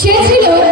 সে ছিল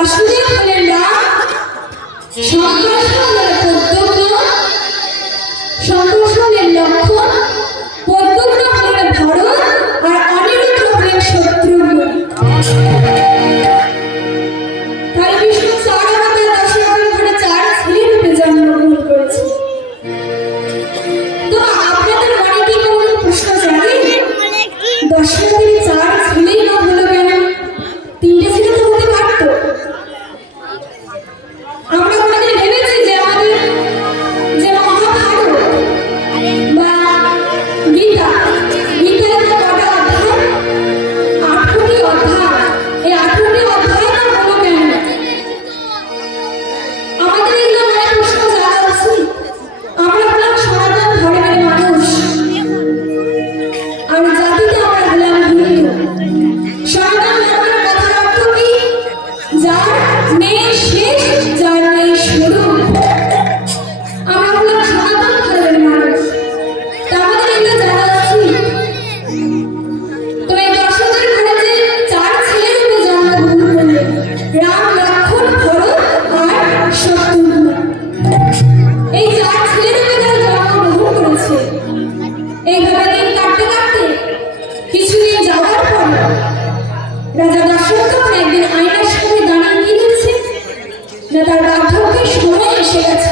বাসুদেব হলেন রাম সন্তান একদিন আয়নার সামনে দাঁড়িয়ে কি দেখছে না তার বার্ধক্যের সময় এসে গেছে।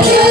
Yeah.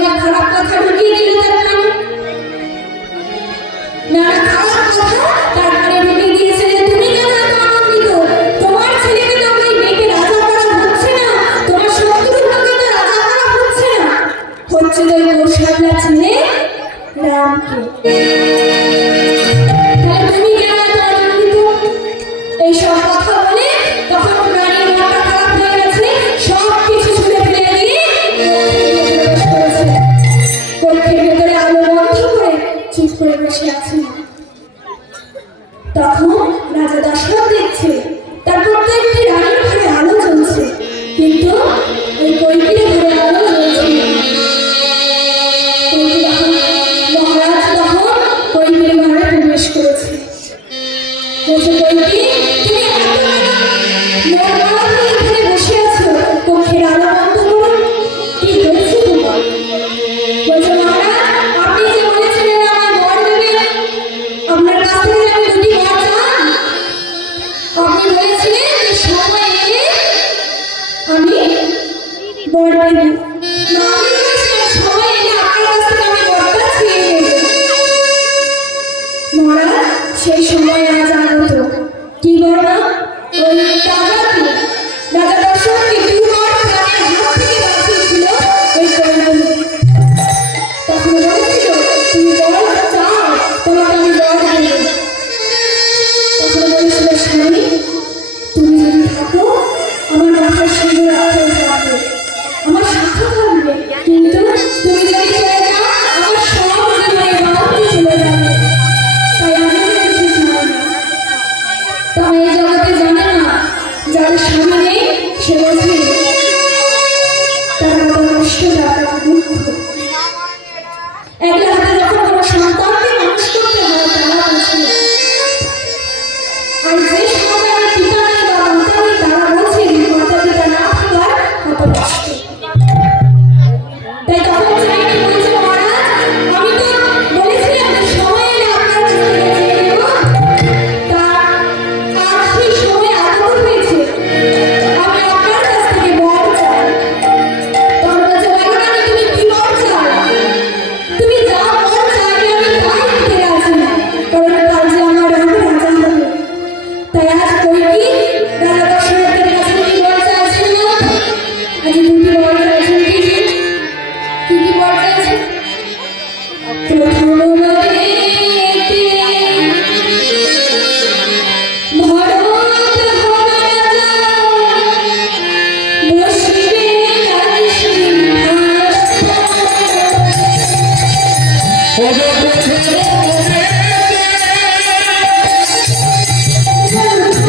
এই যে আমার খারাপ কথা ঢুকিয়ে দিল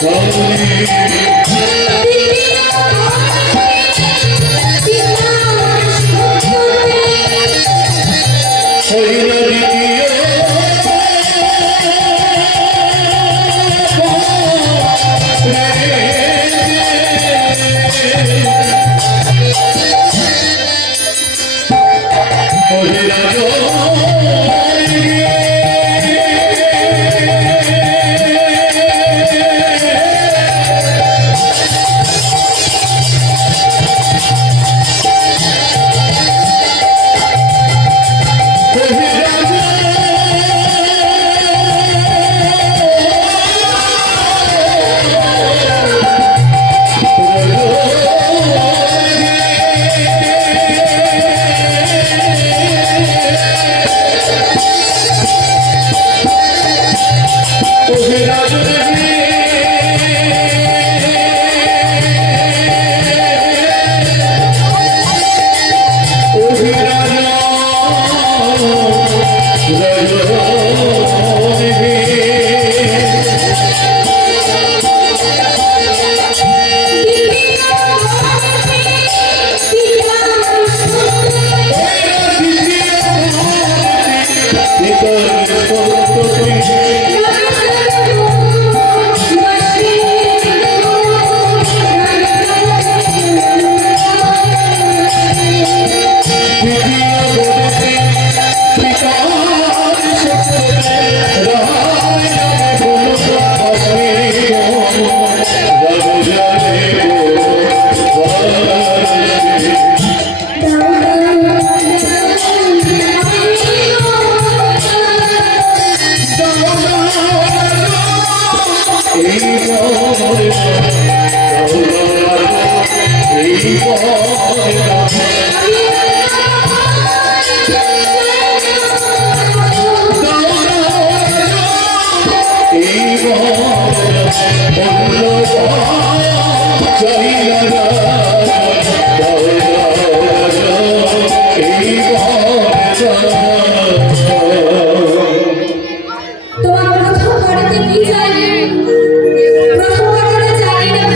Como 내어주는